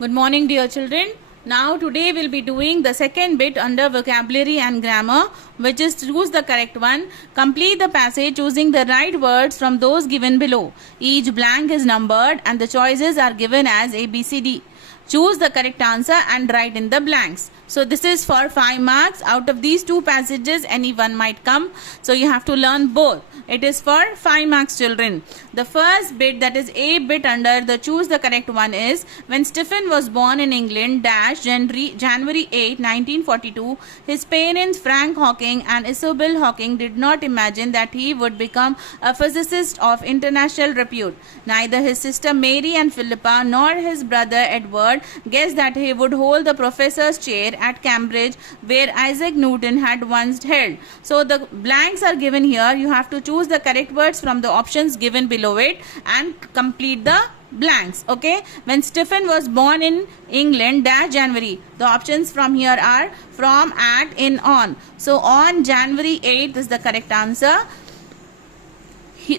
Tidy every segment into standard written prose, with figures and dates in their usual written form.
Good morning, dear children. Now today we'll be doing the second bit under vocabulary and grammar, which is choose the correct one. Complete the passage choosing the right words from those given below. Each blank is numbered and the choices are given as A, B, C, D. Choose the correct answer and write in the blanks. So this is for 5 marks. Out of these two passages, any one might come. So you have to learn both. It is for 5 marks, children. The first bit, that is A bit under the choose the correct one, is when Stephen was born in England, January 8, 1942, his parents Frank Hawking and Isobel Hawking did not imagine that he would become a physicist of international repute. Neither his sister Mary and Philippa nor his brother Edward guessed that he would hold the professor's chair at Cambridge, where Isaac Newton had once held. So the blanks are given here. You have to choose the correct words from the options given below it and complete the blanks. Okay, when Stephen was born in England, January, the options from here are from, at, in, on. So on January 8th is the correct answer.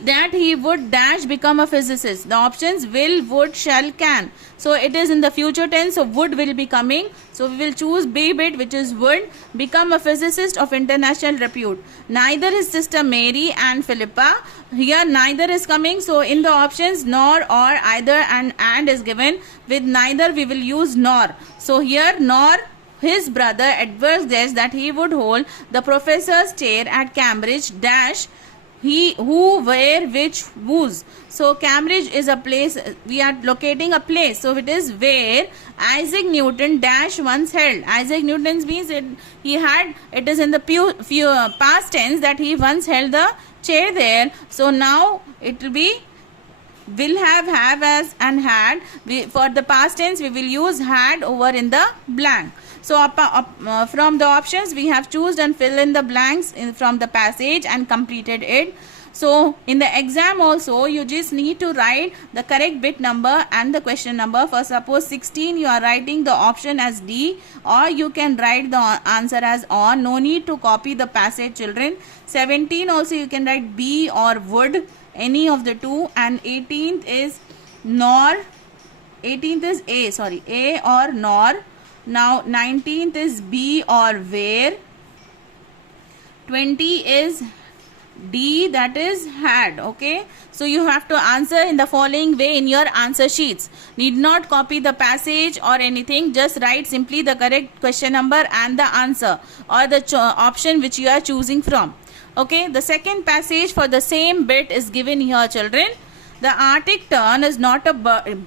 That he would become a physicist. The options will, would, shall, can. So it is in the future tense, so would will be coming. So we will choose B bit, which is would become a physicist of international repute. Neither his sister Mary and Philippa. Here neither is coming, so in the options nor, or, either, and is given. With neither we will use nor. So here nor his brother Edward guessed that he would hold the professor's chair at Cambridge he, who, where, which, whose. So Cambridge is a place. We are locating a place. So it is where Isaac Newton once held. Isaac Newton means it is in the past tense that he once held the chair there. So now it will be will have as and had. For the past tense we will use had over in the blank. So from the options we have chosen and fill in the blanks from the passage and completed it. So in the exam also you just need to write the correct bit number and the question number. For suppose 16 you are writing the option as D, or you can write the answer as on. No need to copy the passage, children. 17 also you can write B or would, any of the two. And 18th is nor. 18th is A or nor. Now 19th is B or where. 20 is D, that is had. Okay, so you have to answer in the following way in your answer sheets. Need not copy the passage or anything. Just write simply the correct question number and the answer, or the option which you are choosing from. Okay, the second passage for the same bit is given here, children. The Arctic tern is not a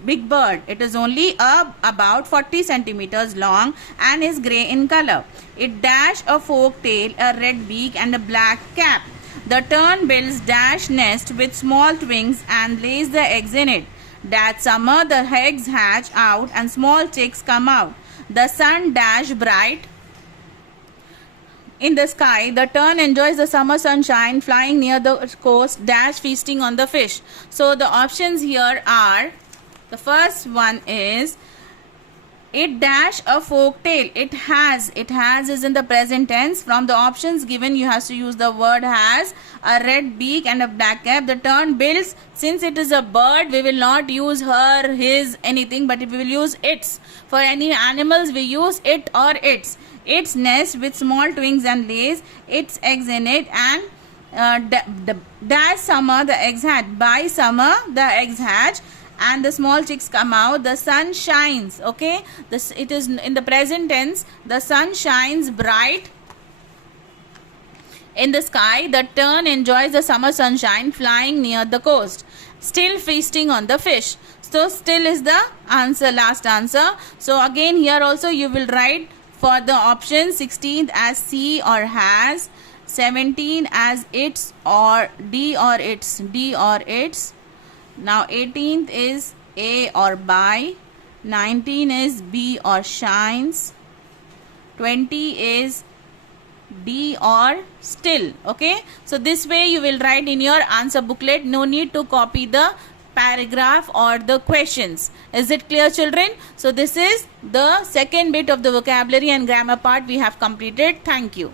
big bird. It is only about 40 centimeters long and is grey in color. It a forked tail, a red beak and a black cap. The tern builds nest with small wings and lays the eggs in it. That summer the eggs hatch out and small chicks come out. The sun bright in the sky. The tern enjoys the summer sunshine, flying near the coast, feasting on the fish. So the options here are, the first one is it a forked tail. It has is in the present tense. From the options given you have to use the word has, a red beak and a black cap. The tern builds, since it is a bird we will not use her, his, anything, but we will use its. For any animals we use it or its. Its nest with small wings and lays its eggs in it. And summer the eggs hatch. By summer the eggs hatch and the small chicks come out. The sun shines. Okay, it is in the present tense. The sun shines bright in the sky. The tern enjoys the summer sunshine, flying near the coast, still feasting on the fish. So still is the answer, last answer. So again here also you will write for the option 16th as C or has, 17 as its or D or its. Now 18th is A or by, 19 is B or shines, 20 is D or still. Okay, so this way you will write in your answer booklet. No need to copy the paragraph or the questions. Is it clear, children? So this is the second bit of the vocabulary and grammar part we have completed. Thank you.